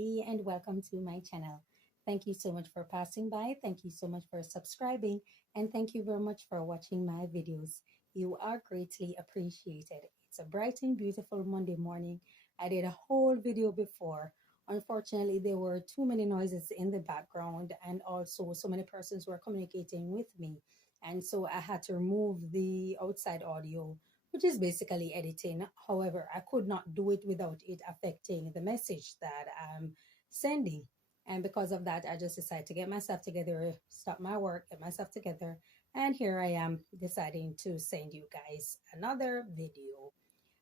everybody, and welcome to my channel. Thank you so much for passing by. Thank you so much for subscribing, and thank you very much for watching my videos. You are greatly appreciated. It's a bright and beautiful Monday morning. I did a whole video before. Unfortunately, there were too many noises in the background, and also so many persons were communicating with me. And so I had to remove the outside audio, which is basically editing. However, I could not do it without it affecting the message that I'm sending. And because of that, I just decided to get myself together, stop my work, get myself together. And here I am deciding to send you guys another video.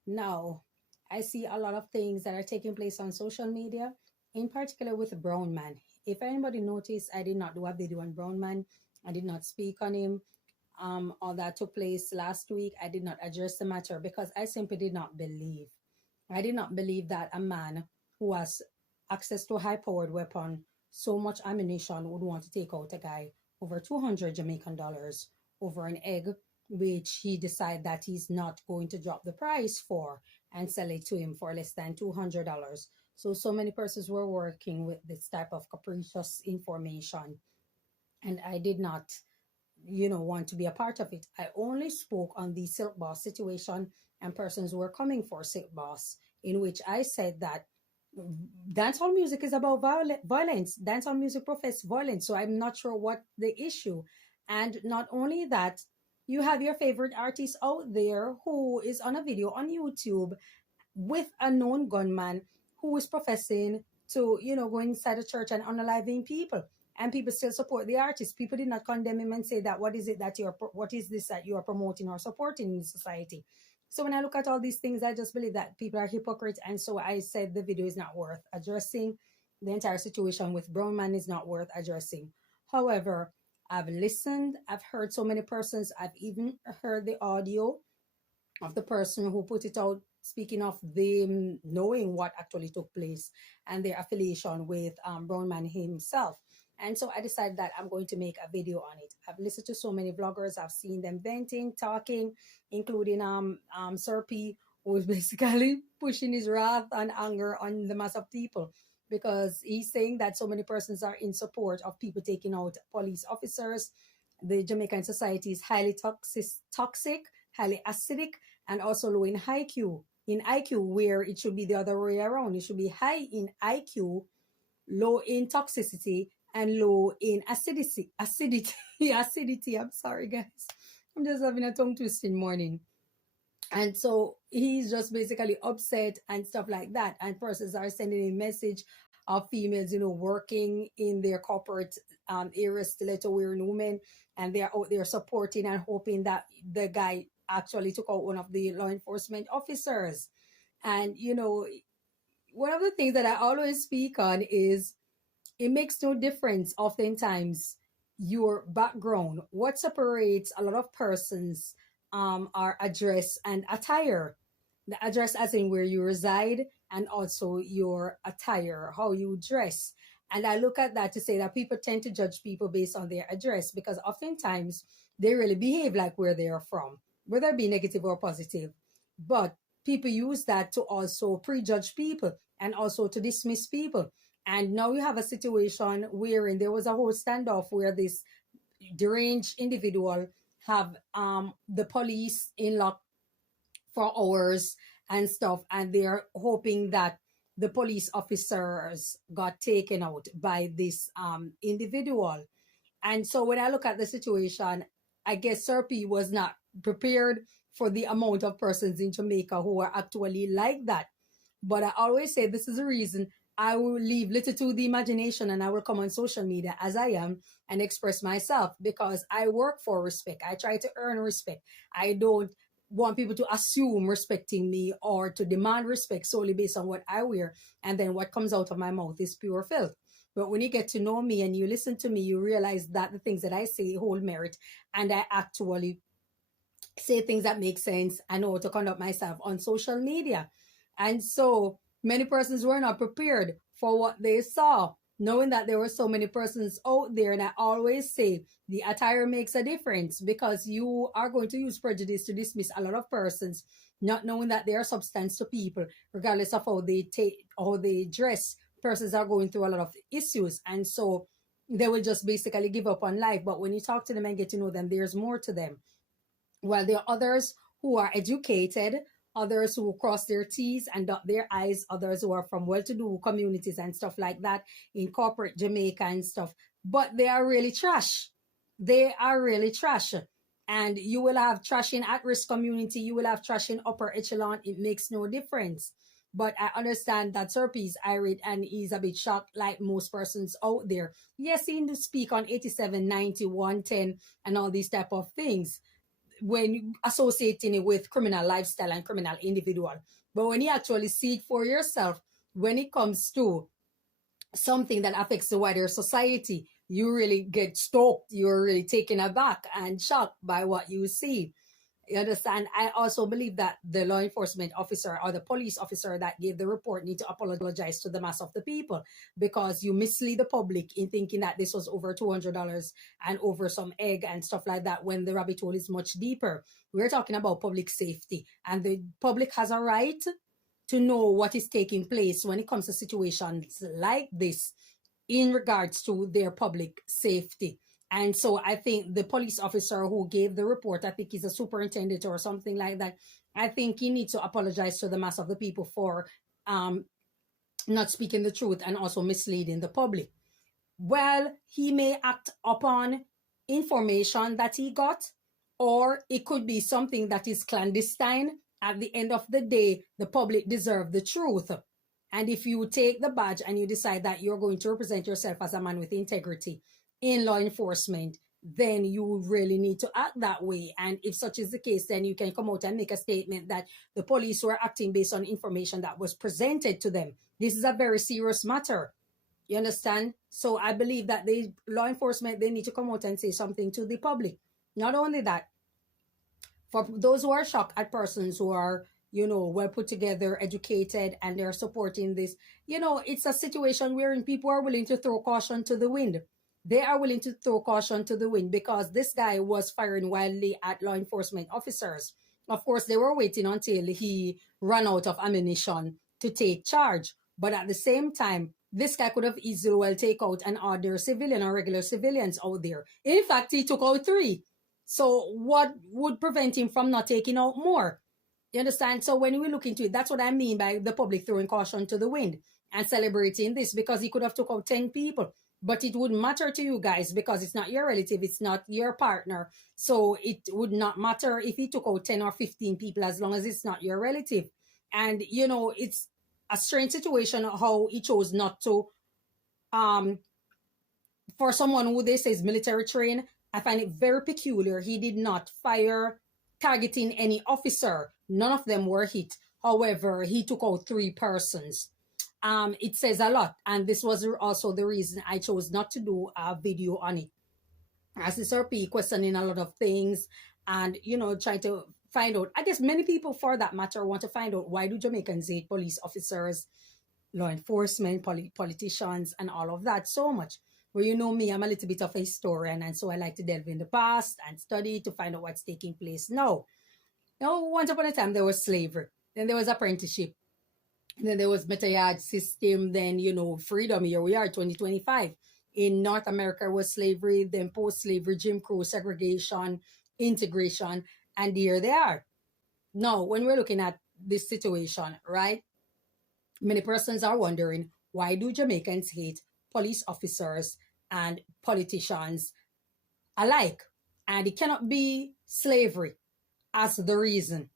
Now, I see a lot of things that are taking place on social media, in particular with Brown Man. If anybody noticed, I did not do a video on Brown Man. I did not speak on him. All that took place last week. I did not address the matter because I simply did not believe. I did not believe that a man who has access to a high-powered weapon, so much ammunition, would want to take out a guy over 200 Jamaican dollars over an egg, which he decided that he's not going to drop the price for and sell it to him for less than $200. So many persons were working with this type of capricious information, and I did not want to be a part of it. I only spoke on the Silk Boss situation and persons who were coming for Silk Boss, in which I said that dancehall music is about violence. Dancehall music professes violence, so I'm not sure what the issue. And not only that, you have your favorite artist out there who is on a video on YouTube with a known gunman who is professing to, go inside a church and unaliving people. And people still support the artist. People did not condemn him and say that what is this that you are promoting or supporting in society. So when I look at all these things, I just believe that people are hypocrites. And so I said the video is not worth addressing. The entire situation with Brown Man is not worth addressing. However, I've listened. I've heard so many persons. I've even heard the audio of the person who put it out, speaking of them knowing what actually took place and their affiliation with Brown Man himself. And so I decided that I'm going to make a video on it. I've listened to so many vloggers. I've seen them venting, talking, including Sir P, who is basically pushing his wrath and anger on the mass of people, because he's saying that so many persons are in support of people taking out police officers. The Jamaican society is highly toxic, highly acidic, and also low in IQ, where it should be the other way around. It should be high in IQ, low in toxicity, and low in acidity. I'm sorry, guys. I'm just having a tongue twisting morning. And so he's just basically upset and stuff like that. And persons are sending a message of females, working in their corporate areas, stiletto wearing women, and they're out there supporting and hoping that the guy actually took out one of the law enforcement officers. And, one of the things that I always speak on is it makes no difference oftentimes your background. What separates a lot of persons are address and attire. The address as in where you reside, and also your attire, how you dress. And I look at that to say that people tend to judge people based on their address, because oftentimes they really behave like where they are from, whether it be negative or positive. But people use that to also prejudge people and also to dismiss people. And now you have a situation wherein there was a whole standoff where this deranged individual have the police in lock for hours and stuff, and they're hoping that the police officers got taken out by this individual. And so when I look at the situation, I guess Sir P was not prepared for the amount of persons in Jamaica who are actually like that. But I always say this is the reason I will leave little to the imagination, and I will come on social media as I am and express myself, because I work for respect. I try to earn respect. I don't want people to assume respecting me or to demand respect solely based on what I wear, and then what comes out of my mouth is pure filth. But when you get to know me and you listen to me, you realize that the things that I say hold merit, and I actually say things that make sense. I know how to conduct myself on social media. And so many persons were not prepared for what they saw, knowing that there were so many persons out there. And I always say the attire makes a difference, because you are going to use prejudice to dismiss a lot of persons, not knowing that they are substance to people, regardless of how they dress, persons are going through a lot of issues, and so they will just basically give up on life. But when you talk to them and get to know them, there's more to them. While there are others who are educated, others who cross their T's and dot their I's, others who are from well-to-do communities and stuff like that in corporate Jamaica and stuff. But they are really trash. They are really trash. And you will have trash in at-risk community. You will have trash in upper echelon. It makes no difference. But I understand that Sir P is irate and he's a bit shocked like most persons out there. Yes, he do speak on 87, 90, 110 and all these type of things when associating it with criminal lifestyle and criminal individual. But when you actually see it for yourself, when it comes to something that affects the wider society, you really get stoked. You're really taken aback and shocked by what you see. You understand? I also believe that the law enforcement officer or the police officer that gave the report need to apologize to the mass of the people, because you mislead the public in thinking that this was over $200 and over some egg and stuff like that, when the rabbit hole is much deeper. We're talking about public safety, and the public has a right to know what is taking place when it comes to situations like this in regards to their public safety. And so I think the police officer who gave the report, I think he's a superintendent or something like that, I think he needs to apologize to the mass of the people for not speaking the truth and also misleading the public. Well, he may act upon information that he got, or it could be something that is clandestine. At the end of the day, the public deserve the truth. And if you take the badge and you decide that you're going to represent yourself as a man with integrity in law enforcement, then you really need to act that way. And if such is the case, then you can come out and make a statement that the police were acting based on information that was presented to them. This is a very serious matter. You understand? So I believe that law enforcement, they need to come out and say something to the public. Not only that, for those who are shocked at persons who are, well put together, educated, and they're supporting this, it's a situation wherein people are willing to throw caution to the wind. They are willing to throw caution to the wind because this guy was firing wildly at law enforcement officers. Of course, they were waiting until he ran out of ammunition to take charge. But at the same time, this guy could have easily well take out an other civilian or regular civilians out there. In fact, he took out 3. So what would prevent him from not taking out more? You understand? So when we look into it, that's what I mean by the public throwing caution to the wind and celebrating this, because he could have took out 10 people. But it wouldn't matter to you guys because it's not your relative, it's not your partner. So it would not matter if he took out 10 or 15 people as long as it's not your relative. And, it's a strange situation how he chose not to, for someone who they say is military trained, I find it very peculiar. He did not fire targeting any officer. None of them were hit. However, he took out 3 persons. It says a lot, and this was also the reason I chose not to do a video on it. As the SRP questioning a lot of things and, trying to find out, I guess many people for that matter want to find out, why do Jamaicans hate police officers, law enforcement, politicians, and all of that so much? Well, me, I'm a little bit of a historian, and so I like to delve in the past and study to find out what's taking place now. Once upon a time, there was slavery. Then there was apprenticeship. Then there was better yard system. Then, freedom. Here we are, 2025. In North America was slavery, then post-slavery, Jim Crow, segregation, integration, and here they are. Now, when we're looking at this situation, right, many persons are wondering, why do Jamaicans hate police officers and politicians alike? And it cannot be slavery as the reason,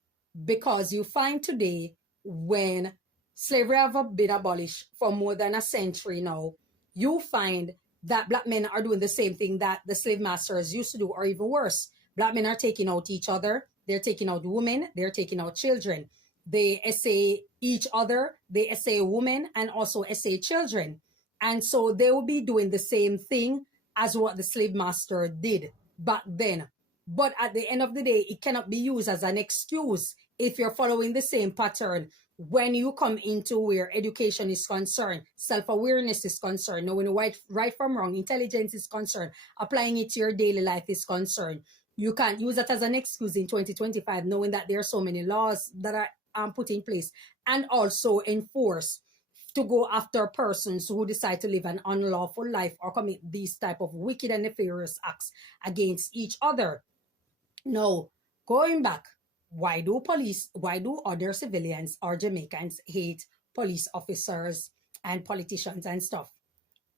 because you find today, when slavery have been abolished for more than a century now, you find that black men are doing the same thing that the slave masters used to do, or even worse. Black men are taking out each other. They're taking out women. They're taking out children. They essay each other. They essay women and also essay children. And so they will be doing the same thing as what the slave master did back then. But at the end of the day, it cannot be used as an excuse if you're following the same pattern when you come into where education is concerned, self-awareness is concerned, knowing right from wrong, intelligence is concerned, applying it to your daily life is concerned. You can't use that as an excuse in 2025, knowing that there are so many laws that are put in place and also enforced to go after persons who decide to live an unlawful life or commit these type of wicked and nefarious acts against each other. Now, going back, why do other civilians or Jamaicans hate police officers and politicians and stuff?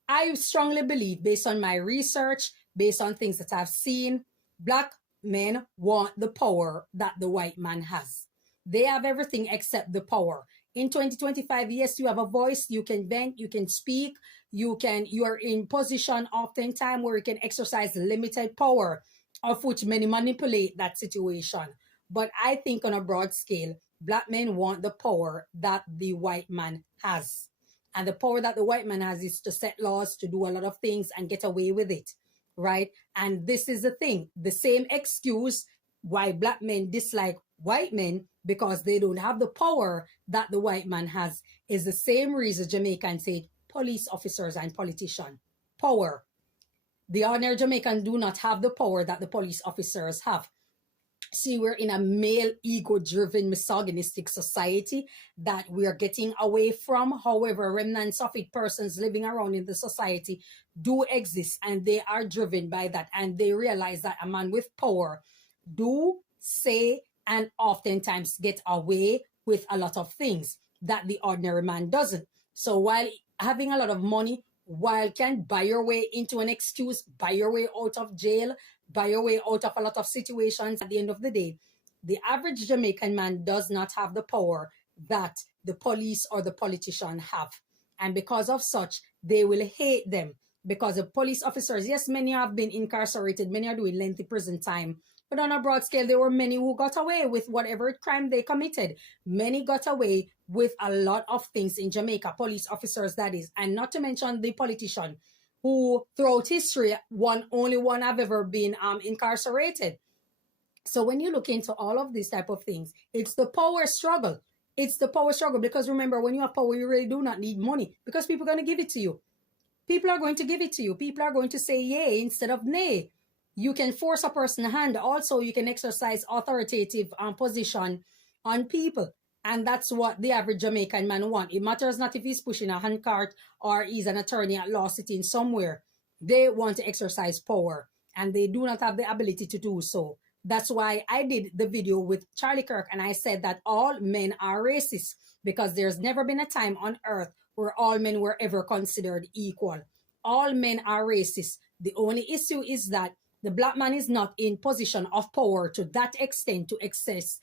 I strongly believe, based on my research, based on things that I've seen, black men want the power that the white man has. They have everything except the power. In 2025, yes, you have a voice, you can vent, you can speak, you are in position oftentimes where you can exercise limited power, of which many manipulate that situation. But I think on a broad scale, black men want the power that the white man has. And the power that the white man has is to set laws, to do a lot of things and get away with it, right? And this is the thing, the same excuse why black men dislike white men, because they don't have the power that the white man has, is the same reason Jamaicans hate police officers and politicians. Power. The ordinary Jamaicans do not have the power that the police officers have. See, we're in a male, ego-driven, misogynistic society that we are getting away from. However, remnants of it, persons living around in the society, do exist, and they are driven by that, and they realize that a man with power do say and oftentimes get away with a lot of things that the ordinary man doesn't. So while having a lot of money, while can buy your way into an excuse, buy your way out of jail, buy your way out of a lot of situations, at the end of the day, the average Jamaican man does not have the power that the police or the politician have. And because of such, they will hate them. Because the police officers, yes, many have been incarcerated, many are doing lengthy prison time, but on a broad scale, there were many who got away with whatever crime they committed. Many got away with a lot of things in Jamaica, police officers that is, and not to mention the politician who throughout history, only one have ever been incarcerated. So when you look into all of these type of things, it's the power struggle. It's the power struggle, because remember, when you have power, you really do not need money, because people are going to give it to you. People are going to give it to you. People are going to say yay instead of nay. You can force a person's hand. Also, you can exercise authoritative position on people. And that's what the average Jamaican man wants. It matters not if he's pushing a handcart or he's an attorney at law sitting somewhere. They want to exercise power, and they do not have the ability to do so. That's why I did the video with Charlie Kirk, and I said that all men are racist, because there's never been a time on earth where all men were ever considered equal. All men are racist. The only issue is that the black man is not in position of power to that extent to exercise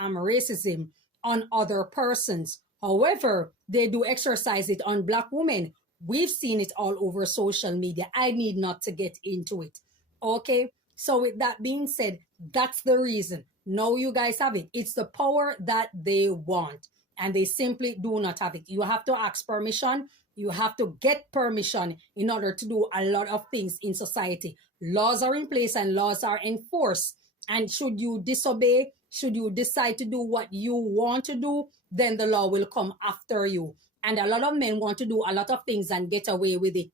racism on other persons. However, they do exercise it on black women. We've seen it all over social media. I need not to get into it. Okay? So with that being said, that's the reason. Now you guys have it. It's the power that they want, and they simply do not have it. You have to ask permission. You have to get permission in order to do a lot of things in society. Laws are in place and laws are enforced. And should you disobey, should you decide to do what you want to do, then the law will come after you. And a lot of men want to do a lot of things and get away with it.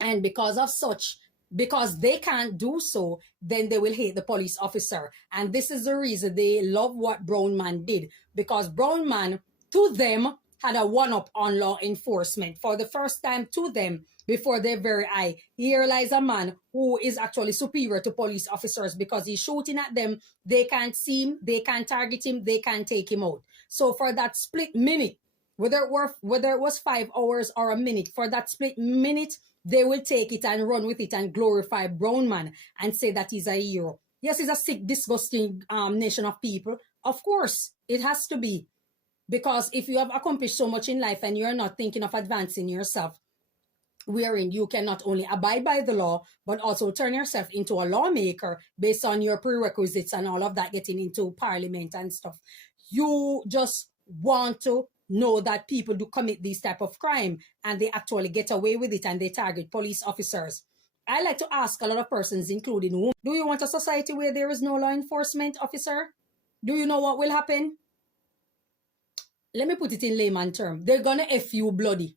And because of such, because they can't do so, then they will hate the police officer. And this is the reason they love what brownman did. Because brownman, to them, had a one-up on law enforcement. For the first time to them, before their very eye, here lies a man who is actually superior to police officers, because he's shooting at them. They can't see him, they can't target him, they can't take him out. So for that split minute, whether it was 5 hours or a minute, for that split minute, they will take it and run with it and glorify brownman and say that he's a hero. Yes, he's a sick, disgusting nation of people. Of course, it has to be. Because if you have accomplished so much in life and you're not thinking of advancing yourself, wherein you can not only abide by the law, but also turn yourself into a lawmaker based on your prerequisites and all of that, getting into parliament and stuff. You just want to know that people do commit these type of crime and they actually get away with it, and they target police officers. I like to ask a lot of persons, including women, do you want a society where there is no law enforcement officer? Do you know what will happen? Let me put it in layman term. They're going to F you bloody.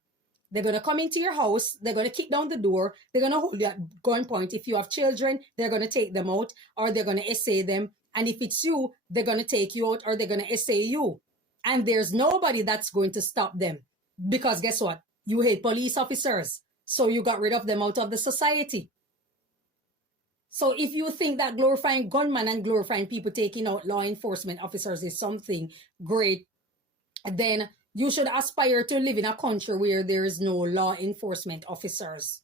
They're going to come into your house. They're going to kick down the door. They're going to hold you at gunpoint. If you have children, they're going to take them out, or they're going to essay them. And if it's you, they're going to take you out, or they're going to essay you. And there's nobody that's going to stop them. Because guess what? You hate police officers. So you got rid of them out of the society. So if you think that glorifying gunmen and glorifying people taking out law enforcement officers is something great, then you should aspire to live in a country where there is no law enforcement officers.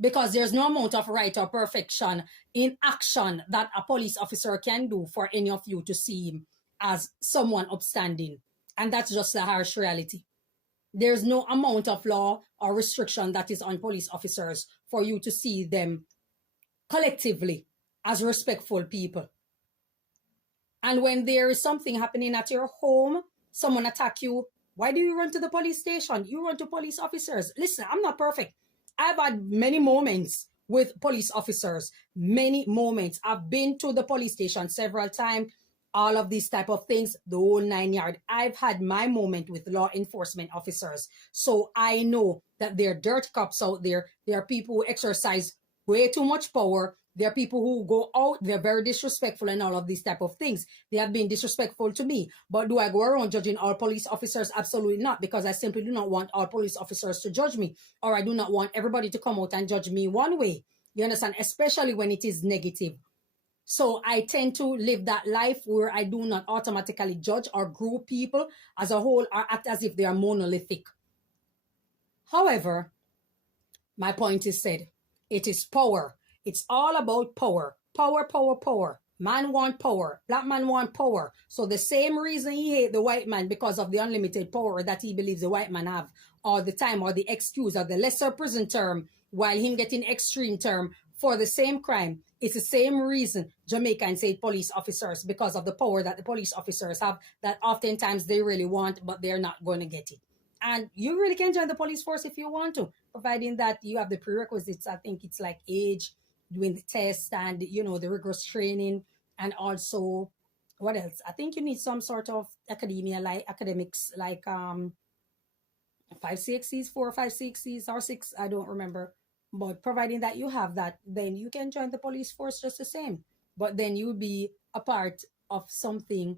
Because there's no amount of right or perfection in action that a police officer can do for any of you to see him as someone upstanding. And that's just the harsh reality. There's no amount of law or restriction that is on police officers for you to see them collectively as respectful people. And when there is something happening at your home, someone attack you, why do you run to the police station? You run to police officers. Listen, I'm not perfect. I've had many moments with police officers, many moments. I've been to the police station several times, all of these type of things, the whole 9 yards. I've had my moment with law enforcement officers. So I know that there are dirt cops out there. There are people who exercise way too much power. There are people who go out, they're very disrespectful and all of these type of things. They have been disrespectful to me. But do I go around judging all police officers? Absolutely not, because I simply do not want all police officers to judge me. Or I do not want everybody to come out and judge me one way. You understand? Especially when it is negative. So I tend to live that life where I do not automatically judge or group people as a whole or act as if they are monolithic. However, my point is said, it is power. It's all about power. Power, power, power. Man want power. Black man want power. So the same reason he hate the white man because of the unlimited power that he believes the white man have all the time, or the excuse or the lesser prison term while him getting extreme term for the same crime. It's the same reason Jamaicans hate police officers, because of the power that the police officers have that oftentimes they really want, but they're not going to get it. And you really can join the police force if you want to, providing that you have the prerequisites. I think it's like age, doing the test, and the rigorous training, and also what else? I think you need some sort of academics, like 5 6s, 4 or 5 6s or 6, I don't remember. But providing that you have that, then you can join the police force just the same. But then you'll be a part of something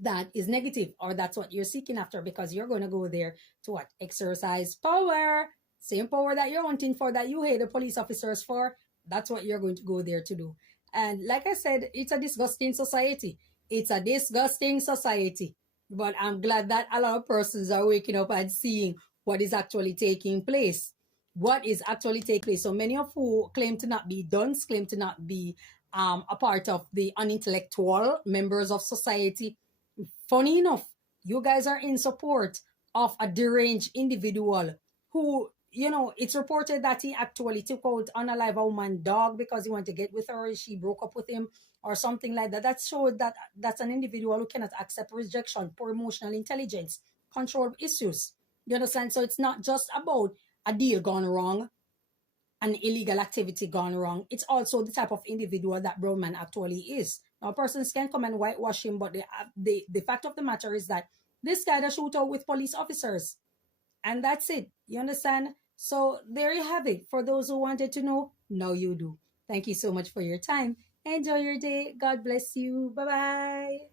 that is negative, or that's what you're seeking after, because you're going to go there to what? Exercise power. Same power that you're hunting for, that you hate the police officers for. That's what you're going to go there to do. And like I said, it's a disgusting society. It's a disgusting society. But I'm glad that a lot of persons are waking up and seeing what is actually taking place. What is actually taking place. So many of who claim to not be dunce, claim to not be a part of the unintellectual members of society. Funny enough, you guys are in support of a deranged individual who, it's reported that he actually took out unalive a woman dog because he wanted to get with her. She broke up with him or something like that. That showed that that's an individual who cannot accept rejection, poor emotional intelligence, control issues. You understand? So it's not just about a deal gone wrong, an illegal activity gone wrong. It's also the type of individual that brownman actually is. Now, persons can come and whitewash him, but the fact of the matter is that this guy does shoot out with police officers. And that's it. You understand? So there you have it. For those who wanted to know, now you do. Thank you so much for your time. Enjoy your day. God bless you. Bye-bye.